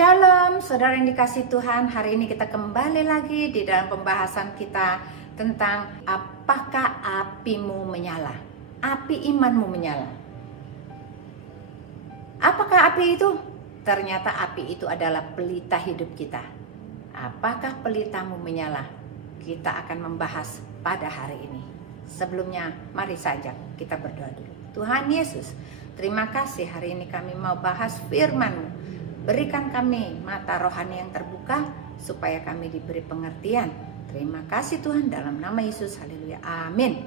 Shalom, saudara yang dikasihi Tuhan. Hari ini kita kembali lagi di dalam pembahasan kita tentang apakah apimu menyala, api imanmu menyala. Apakah api itu? Ternyata api itu adalah pelita hidup kita. Apakah pelitamu menyala? Kita akan membahas pada hari ini. Sebelumnya, mari saja kita berdoa dulu. Tuhan Yesus, terima kasih hari ini kami mau bahas firman-Mu. Berikan kami mata rohani yang terbuka supaya kami diberi pengertian. Terima kasih Tuhan, dalam nama Yesus, haleluya, amin.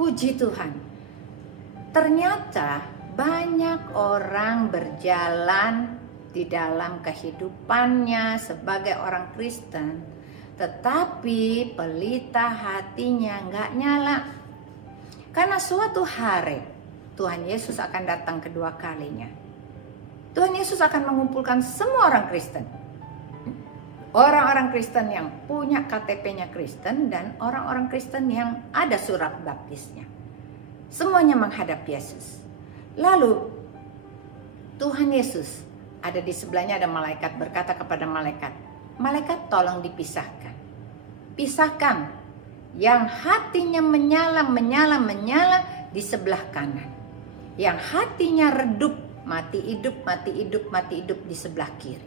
Puji Tuhan. Ternyata banyak orang berjalan di dalam kehidupannya sebagai orang Kristen, tetapi pelita hatinya nggak nyala. Karena suatu hari Tuhan Yesus akan datang kedua kalinya. Tuhan Yesus akan mengumpulkan semua orang Kristen. Orang-orang Kristen yang punya KTP-nya Kristen dan orang-orang Kristen yang ada surat baptisnya. Semuanya menghadap Yesus. Lalu Tuhan Yesus ada di sebelahnya, ada malaikat berkata kepada malaikat, "Malaikat, tolong dipisahkan. Pisahkan yang hatinya menyala di sebelah kanan. Yang hatinya redup, mati hidup di sebelah kiri."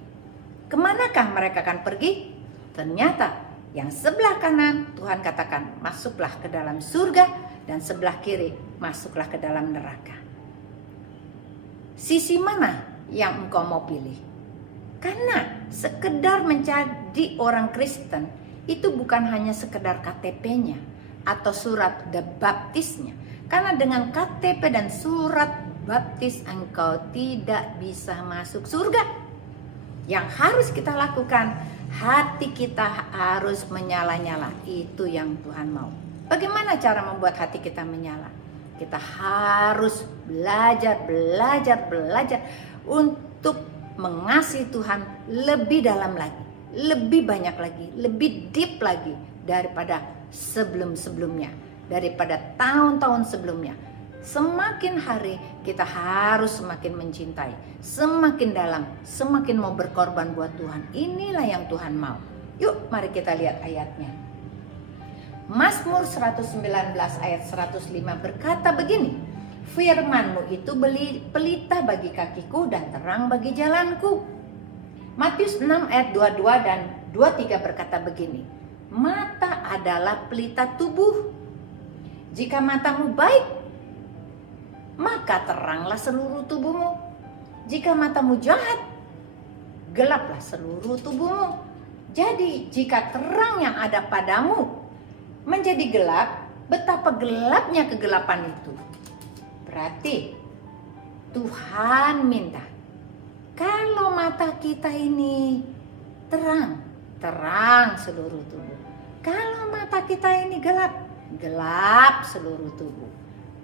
Kemanakah mereka akan pergi? Ternyata yang sebelah kanan Tuhan katakan, masuklah ke dalam surga, dan sebelah kiri masuklah ke dalam neraka. Sisi mana yang engkau mau pilih? Karena sekedar menjadi orang Kristen itu bukan hanya sekedar KTP-nya atau surat baptisnya. Karena dengan KTP dan surat baptis engkau tidak bisa masuk surga. Yang harus kita lakukan, hati kita harus menyala-nyala. Itu yang Tuhan mau. Bagaimana cara membuat hati kita menyala? Kita harus belajar untuk mengasihi Tuhan lebih dalam lagi, lebih banyak lagi, lebih deep lagi daripada sebelum-sebelumnya, daripada tahun-tahun sebelumnya. Semakin hari kita harus semakin mencintai, semakin dalam, semakin mau berkorban buat Tuhan. Inilah yang Tuhan mau. Yuk mari kita lihat ayatnya. Mazmur 119 ayat 105 berkata begini, "Firman-Mu itu pelita bagi kakiku dan terang bagi jalanku." Matius 6 ayat 22 dan 23 berkata begini, "Mata adalah pelita tubuh. Jika matamu baik, maka teranglah seluruh tubuhmu. Jika matamu jahat, gelaplah seluruh tubuhmu." Jadi jika terang yang ada padamu menjadi gelap, betapa gelapnya kegelapan itu. Berarti Tuhan minta, kalau mata kita ini terang seluruh tubuh. Kalau mata kita ini gelap seluruh tubuh.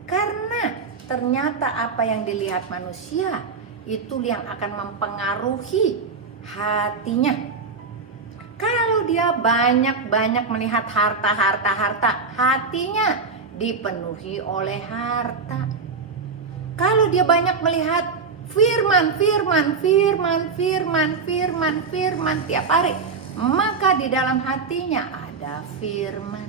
Karena ternyata apa yang dilihat manusia itu yang akan mempengaruhi hatinya. Kalau dia banyak melihat harta, hatinya dipenuhi oleh harta. Kalau dia banyak melihat firman tiap hari, maka di dalam hatinya ada firman.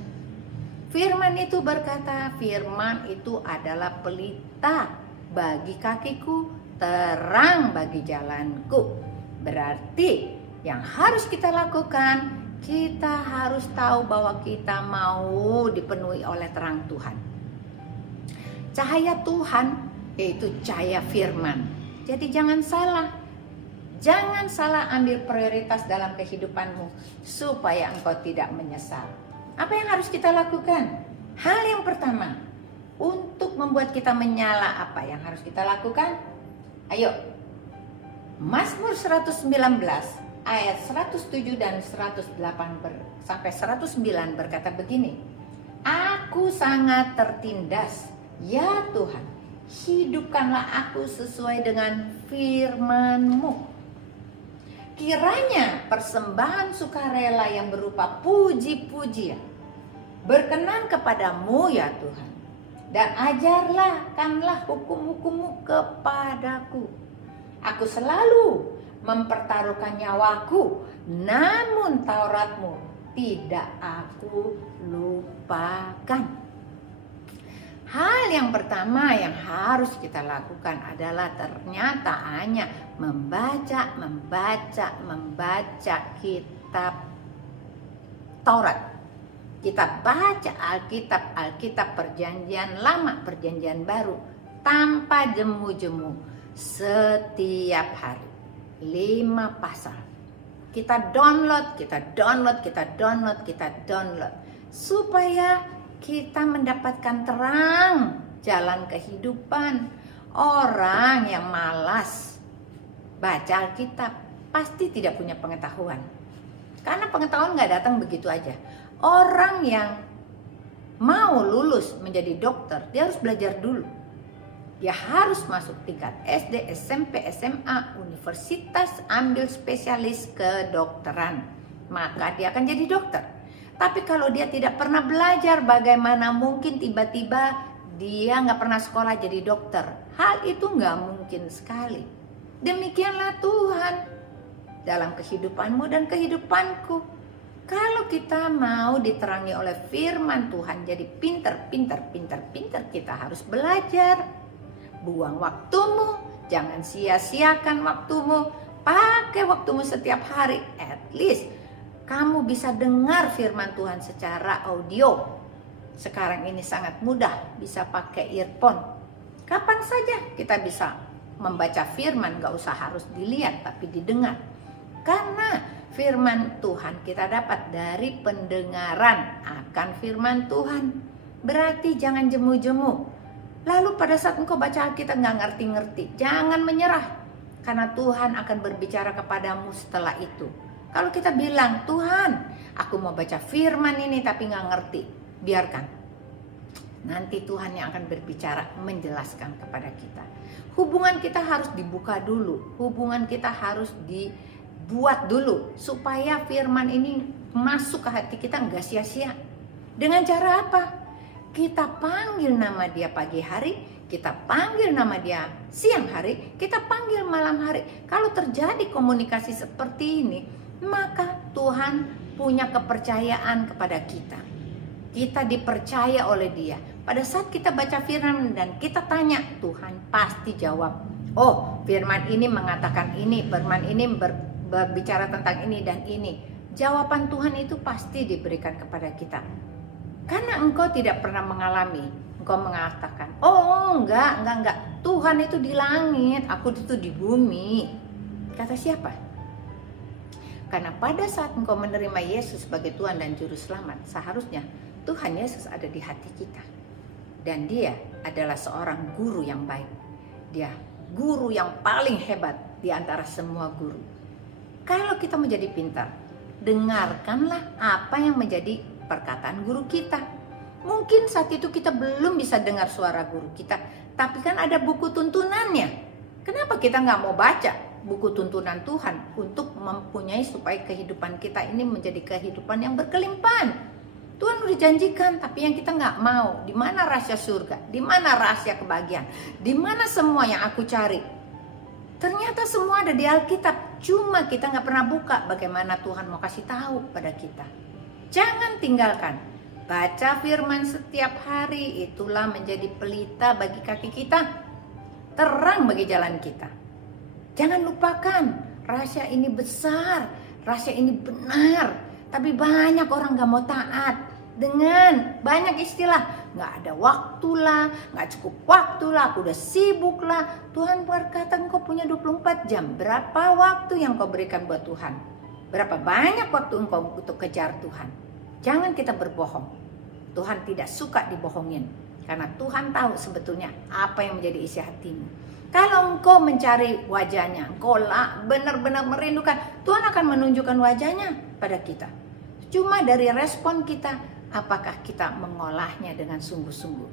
Firman itu berkata, firman itu adalah pelita bagi kakiku, terang bagi jalanku. Berarti yang harus kita lakukan, kita harus tahu bahwa kita mau dipenuhi oleh terang Tuhan. Cahaya Tuhan yaitu cahaya firman. Jadi jangan salah ambil prioritas dalam kehidupanmu supaya engkau tidak menyesal. Apa yang harus kita lakukan? Hal yang pertama, untuk membuat kita menyala, apa yang harus kita lakukan? Ayo, Mazmur 119 ayat 107 dan 108 sampai 109 berkata begini, "Aku sangat tertindas, ya Tuhan, hidupkanlah aku sesuai dengan firman-Mu. Kiranya persembahan sukarela yang berupa puji-pujian berkenan kepadamu ya Tuhan. Dan ajarkanlah hukum-hukum-Mu kepadaku. Aku selalu mempertaruhkan nyawaku, namun Tauratmu tidak aku lupakan. Hal yang pertama yang harus kita lakukan adalah ternyata hanya membaca kitab Taurat. Kita baca Alkitab Perjanjian Lama, Perjanjian Baru tanpa jemu-jemu setiap hari. 5 pasal. Kita download supaya kita mendapatkan terang jalan kehidupan. Orang yang malas baca Alkitab pasti tidak punya pengetahuan, karena pengetahuan gak datang begitu aja. Orang yang mau lulus menjadi dokter, dia harus belajar dulu. Dia harus masuk tingkat SD, SMP, SMA, universitas, ambil spesialis kedokteran, maka dia akan jadi dokter. Tapi kalau dia tidak pernah belajar, bagaimana mungkin tiba-tiba dia nggak pernah sekolah jadi dokter? Hal itu nggak mungkin sekali. Demikianlah Tuhan dalam kehidupanmu dan kehidupanku. Kalau kita mau diterangi oleh firman Tuhan, jadi pinter, kita harus belajar. Buang waktumu, jangan sia-siakan waktumu. Pakai waktumu setiap hari, at least kamu bisa dengar firman Tuhan secara audio. Sekarang ini sangat mudah, bisa pakai earphone. Kapan saja kita bisa membaca firman, gak usah harus dilihat tapi didengar. Karena firman Tuhan kita dapat dari pendengaran akan firman Tuhan. Berarti jangan jemu-jemu. Lalu pada saat engkau baca Alkitab gak ngerti-ngerti, jangan menyerah. Karena Tuhan akan berbicara kepadamu setelah itu. Kalau kita bilang, Tuhan, aku mau baca firman ini tapi gak ngerti, biarkan. Nanti Tuhan yang akan berbicara, menjelaskan kepada kita. Hubungan kita harus dibuka dulu, hubungan kita harus dibuat dulu, supaya firman ini masuk ke hati kita gak sia-sia. Dengan cara apa? Kita panggil nama dia pagi hari, kita panggil nama dia siang hari, kita panggil malam hari. Kalau terjadi komunikasi seperti ini, maka Tuhan punya kepercayaan kepada kita. Kita dipercaya oleh dia. Pada saat kita baca firman dan kita tanya, Tuhan pasti jawab. Oh, firman ini mengatakan ini, firman ini berbicara tentang ini dan ini. Jawaban Tuhan itu pasti diberikan kepada kita. Karena engkau tidak pernah mengalami, engkau mengatakan, oh enggak. Tuhan itu di langit, aku itu di bumi. Kata siapa? Karena pada saat engkau menerima Yesus sebagai Tuhan dan Juru Selamat, seharusnya Tuhan Yesus ada di hati kita. Dan dia adalah seorang guru yang baik. Dia guru yang paling hebat di antara semua guru. Kalau kita mau jadi pintar, dengarkanlah apa yang menjadi perkataan guru kita. Mungkin saat itu kita belum bisa dengar suara guru kita, tapi kan ada buku tuntunannya. Kenapa kita nggak mau baca buku tuntunan Tuhan untuk mempunyai supaya kehidupan kita ini menjadi kehidupan yang berkelimpahan? Tuhan udah janjikan, tapi yang kita nggak mau. Di mana rahasia surga? Di mana rahasia kebahagiaan? Di mana semua yang aku cari? Ternyata semua ada di Alkitab. Cuma kita nggak pernah buka bagaimana Tuhan mau kasih tahu pada kita. Jangan tinggalkan. Baca firman setiap hari, itulah menjadi pelita bagi kaki kita, terang bagi jalan kita. Jangan lupakan, rahasia ini besar, rahasia ini benar. Tapi banyak orang gak mau taat dengan banyak istilah. Gak ada waktulah, gak cukup waktulah, aku udah sibuk lah. Tuhan berkata engkau punya 24 jam. Berapa waktu yang kau berikan buat Tuhan? Berapa banyak waktu engkau untuk kejar Tuhan? Jangan kita berbohong. Tuhan tidak suka dibohongin. Karena Tuhan tahu sebetulnya apa yang menjadi isi hatimu. Kalau engkau mencari wajahnya, engkau benar-benar merindukan, Tuhan akan menunjukkan wajahnya pada kita. Cuma dari respon kita, apakah kita mengolahnya dengan sungguh-sungguh.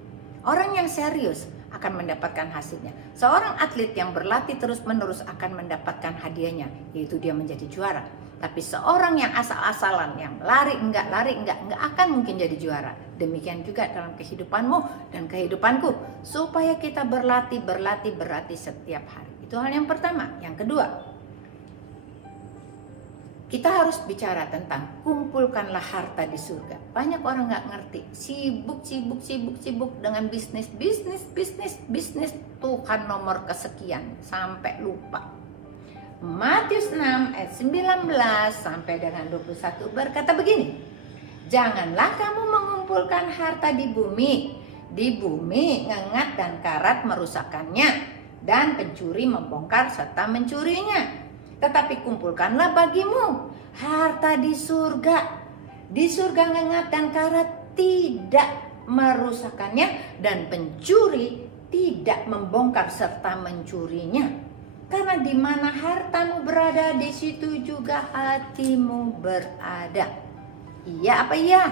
Orang yang serius akan mendapatkan hasilnya. Seorang atlet yang berlatih terus-menerus akan mendapatkan hadiahnya, yaitu dia menjadi juara. Tapi seorang yang asal-asalan, yang lari enggak akan mungkin jadi juara. Demikian juga dalam kehidupanmu dan kehidupanku. Supaya kita berlatih setiap hari. Itu hal yang pertama. Yang kedua, kita harus bicara tentang kumpulkanlah harta di surga. Banyak orang nggak ngerti, sibuk dengan bisnis, Tuhan nomor kesekian sampai lupa. Matius 6 ayat 19 sampai dengan 21 berkata begini, janganlah kamu mengumpulkan harta di bumi ngengat dan karat merusakkannya, dan pencuri membongkar serta mencurinya. Tetapi kumpulkanlah bagimu harta di surga. Di surga ngengat dan karat tidak merusakkannya, dan pencuri tidak membongkar serta mencurinya. Karena di mana hartamu berada, di situ juga hatimu berada. Iya apa iya?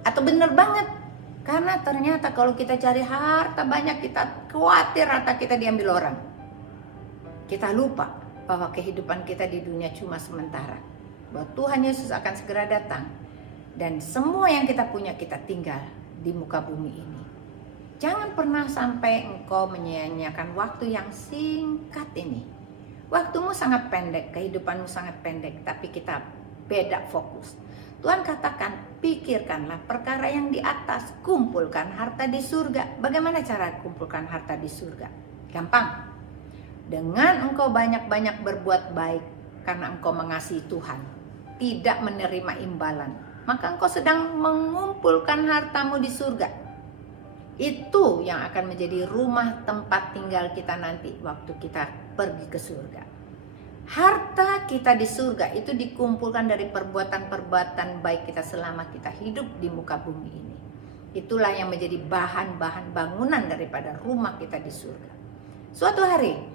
Atau benar banget? Karena ternyata kalau kita cari harta banyak, kita khawatir harta kita diambil orang. Kita lupa bahwa kehidupan kita di dunia cuma sementara, bahwa Tuhan Yesus akan segera datang, dan semua yang kita punya kita tinggal di muka bumi ini. Jangan pernah sampai engkau menyia-nyiakan waktu yang singkat ini. Waktumu sangat pendek, kehidupanmu sangat pendek, tapi kita beda fokus. Tuhan katakan, pikirkanlah perkara yang di atas, kumpulkan harta di surga. Bagaimana cara kumpulkan harta di surga? Gampang. Dengan engkau banyak-banyak berbuat baik karena engkau mengasihi Tuhan, tidak menerima imbalan, maka engkau sedang mengumpulkan hartamu di surga. Itu yang akan menjadi rumah tempat tinggal kita nanti waktu kita pergi ke surga. Harta kita di surga itu dikumpulkan dari perbuatan-perbuatan baik kita selama kita hidup di muka bumi ini. Itulah yang menjadi bahan-bahan bangunan daripada rumah kita di surga. Suatu hari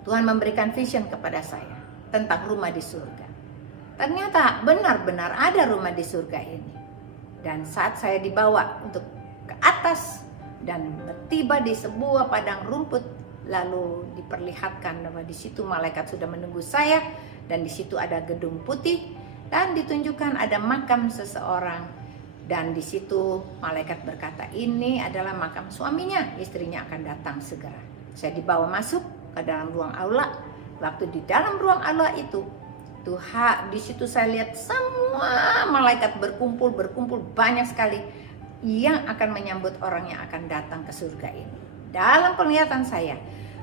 Tuhan memberikan vision kepada saya tentang rumah di surga. Ternyata benar-benar ada rumah di surga ini. Dan saat saya dibawa untuk ke atas dan tiba di sebuah padang rumput, lalu diperlihatkan bahwa di situ malaikat sudah menunggu saya, dan di situ ada gedung putih, dan ditunjukkan ada makam seseorang, dan di situ malaikat berkata, ini adalah makam suaminya, istrinya akan datang segera. Saya dibawa masuk ke dalam ruang aula. Waktu di dalam ruang aula itu, di situ saya lihat semua malaikat berkumpul banyak sekali yang akan menyambut orang yang akan datang ke surga ini. Dalam penglihatan saya,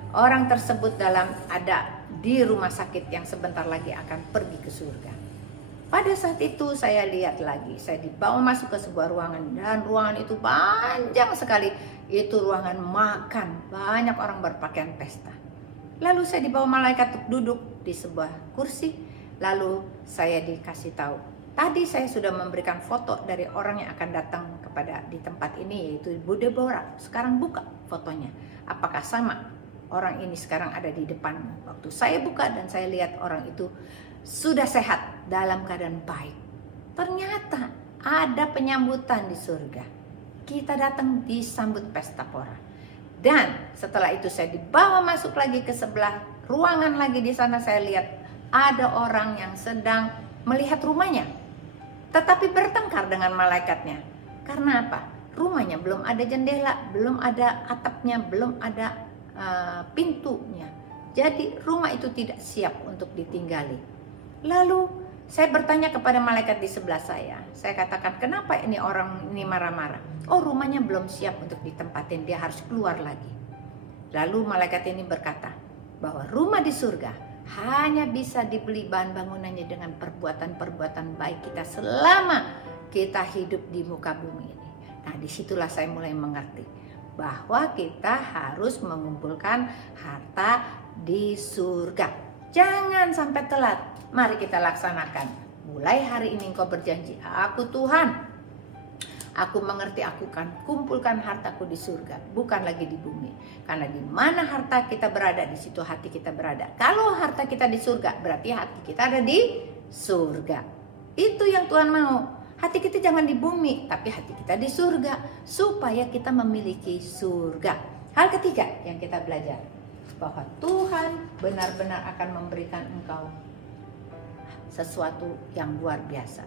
orang tersebut ada di rumah sakit yang sebentar lagi akan pergi ke surga. Pada saat itu saya lihat lagi, saya dibawa masuk ke sebuah ruangan, dan ruangan itu panjang sekali. Itu ruangan makan, banyak orang berpakaian pesta. Lalu saya dibawa malaikat untuk duduk di sebuah kursi. Lalu saya dikasih tahu, tadi saya sudah memberikan foto dari orang yang akan datang di tempat ini, yaitu Ibu Deborah. Sekarang buka fotonya. Apakah sama orang ini sekarang ada di depanmu? Waktu saya buka dan saya lihat orang itu sudah sehat dalam keadaan baik. Ternyata ada penyambutan di surga. Kita datang disambut pesta pora. Dan setelah itu saya dibawa masuk lagi ke sebelah ruangan lagi. Di sana saya lihat ada orang yang sedang melihat rumahnya, tetapi bertengkar dengan malaikatnya. Karena apa? Rumahnya belum ada jendela, belum ada atapnya, belum ada pintunya. Jadi rumah itu tidak siap untuk ditinggali. Lalu saya bertanya kepada malaikat di sebelah saya. Saya katakan, kenapa ini orang ini marah-marah? Oh, rumahnya belum siap untuk ditempatin, dia harus keluar lagi. Lalu malaikat ini berkata bahwa rumah di surga hanya bisa dibeli bahan bangunannya dengan perbuatan-perbuatan baik kita selama kita hidup di muka bumi ini. Nah, disitulah saya mulai mengerti bahwa kita harus mengumpulkan harta di surga. Jangan sampai telat. Mari kita laksanakan. Mulai hari ini engkau berjanji, aku Tuhan, aku mengerti, aku akan kumpulkan hartaku di surga, bukan lagi di bumi. Karena di mana harta kita berada, di situ hati kita berada. Kalau harta kita di surga, berarti hati kita ada di surga. Itu yang Tuhan mau. Hati kita jangan di bumi, tapi hati kita di surga, supaya kita memiliki surga. Hal ketiga yang kita belajar, bahwa Tuhan benar-benar akan memberikan engkau sesuatu yang luar biasa.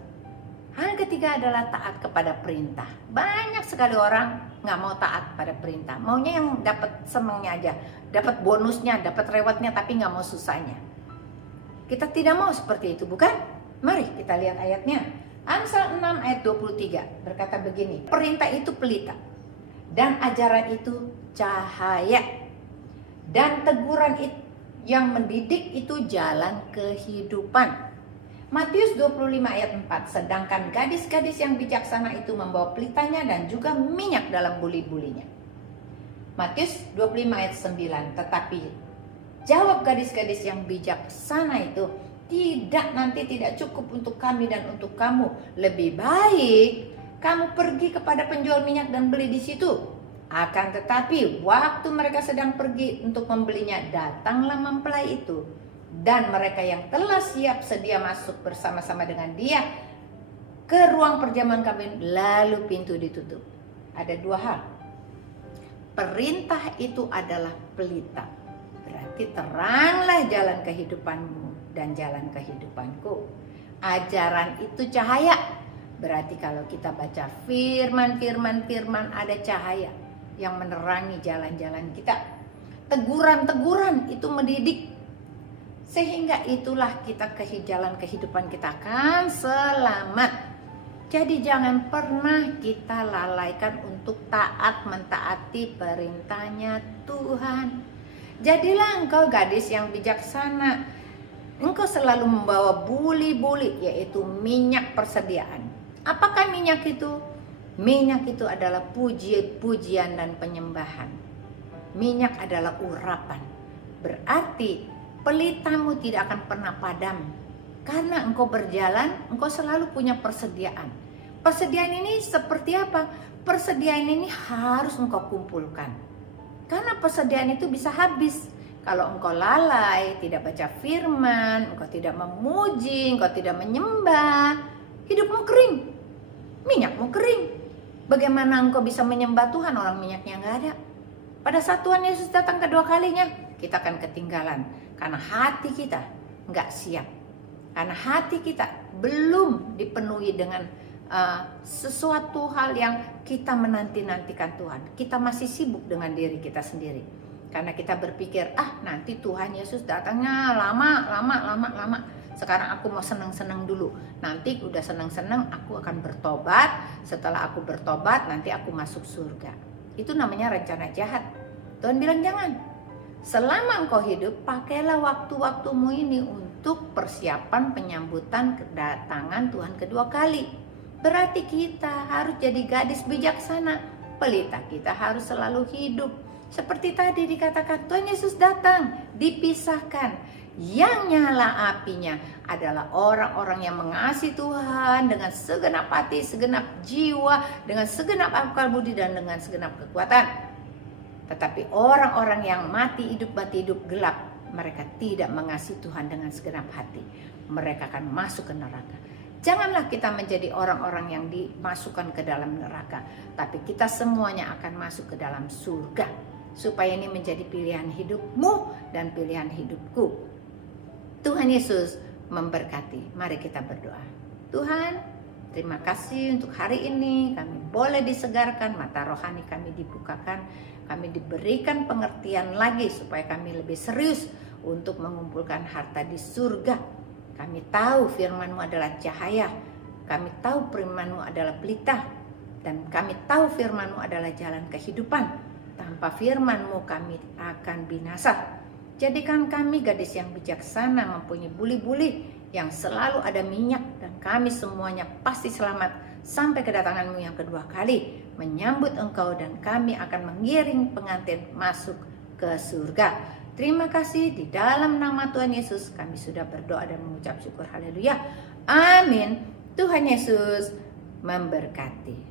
Hal ketiga adalah taat kepada perintah. Banyak sekali orang nggak mau taat pada perintah. Maunya yang dapat senengnya aja, dapat bonusnya, dapat rewardnya, tapi nggak mau susahnya. Kita tidak mau seperti itu, bukan? Mari kita lihat ayatnya. Amsal 6 ayat 23 berkata begini, perintah itu pelita dan ajaran itu cahaya, dan teguran yang mendidik itu jalan kehidupan. Matius 25 ayat 4, sedangkan gadis-gadis yang bijaksana itu membawa pelitanya dan juga minyak dalam buli-bulinya. Matius 25 ayat 9, tetapi jawab gadis-gadis yang bijaksana itu, tidak cukup untuk kami dan untuk kamu. Lebih baik kamu pergi kepada penjual minyak dan beli di situ. Akan tetapi waktu mereka sedang pergi untuk membelinya, datanglah mempelai itu. Dan mereka yang telah siap sedia masuk bersama-sama dengan dia ke ruang perjamuan kawin, lalu pintu ditutup. Ada dua hal. Perintah itu adalah pelita. Berarti teranglah jalan kehidupanmu dan jalan kehidupanku. Ajaran itu cahaya. Berarti kalau kita baca firman, ada cahaya yang menerangi jalan-jalan kita. Teguran-teguran itu mendidik. Sehingga itulah kita jalan kehidupan kita akan selamat. Jadi jangan pernah kita lalaikan untuk mentaati perintahnya Tuhan. Jadilah engkau gadis yang bijaksana. Engkau selalu membawa buli-buli, yaitu minyak persediaan. Apakah minyak itu? Minyak itu adalah pujian dan penyembahan. Minyak adalah urapan. Berarti pelitamu tidak akan pernah padam. Karena engkau berjalan, engkau selalu punya persediaan. Persediaan ini seperti apa? Persediaan ini harus engkau kumpulkan. Karena persediaan itu bisa habis. Kalau engkau lalai, tidak baca firman, engkau tidak memuji, engkau tidak menyembah, hidupmu kering, minyakmu kering. Bagaimana engkau bisa menyembah Tuhan orang minyaknya nggak ada? Pada saat Tuhan Yesus datang kedua kalinya, kita akan ketinggalan. Karena hati kita nggak siap. Karena hati kita belum dipenuhi dengan sesuatu hal yang kita menanti-nantikan Tuhan. Kita masih sibuk dengan diri kita sendiri. Karena kita berpikir, nanti Tuhan Yesus datangnya lama. Sekarang aku mau senang-senang dulu. Nanti udah senang-senang aku akan bertobat. Setelah aku bertobat nanti aku masuk surga. Itu namanya rencana jahat. Tuhan bilang jangan. Selama engkau hidup, pakailah waktu-waktumu ini untuk persiapan penyambutan kedatangan Tuhan kedua kali. Berarti kita harus jadi gadis bijaksana. Pelita kita harus selalu hidup. Seperti tadi dikatakan, Tuhan Yesus datang, dipisahkan. Yang nyala apinya adalah orang-orang yang mengasihi Tuhan dengan segenap hati, segenap jiwa, dengan segenap akal budi, dan dengan segenap kekuatan. Tetapi orang-orang yang mati hidup gelap, mereka tidak mengasihi Tuhan dengan segenap hati. Mereka akan masuk ke neraka. Janganlah kita menjadi orang-orang yang dimasukkan ke dalam neraka, tapi kita semuanya akan masuk ke dalam surga. Supaya ini menjadi pilihan hidupmu dan pilihan hidupku. Tuhan Yesus memberkati. Mari kita berdoa. Tuhan, terima kasih untuk hari ini. Kami boleh disegarkan, mata rohani kami dibukakan. Kami diberikan pengertian lagi supaya kami lebih serius untuk mengumpulkan harta di surga. Kami tahu firman-Mu adalah cahaya. Kami tahu firman-Mu adalah pelita. Dan kami tahu firman-Mu adalah jalan kehidupan. Tanpa firman-Mu kami akan binasa. Jadikan kami gadis yang bijaksana, mempunyai buli-buli yang selalu ada minyak. Dan kami semuanya pasti selamat sampai kedatangan-Mu yang kedua kali. Menyambut Engkau dan kami akan mengiring pengantin masuk ke surga. Terima kasih, di dalam nama Tuhan Yesus kami sudah berdoa dan mengucap syukur. Haleluya. Amin. Tuhan Yesus memberkati.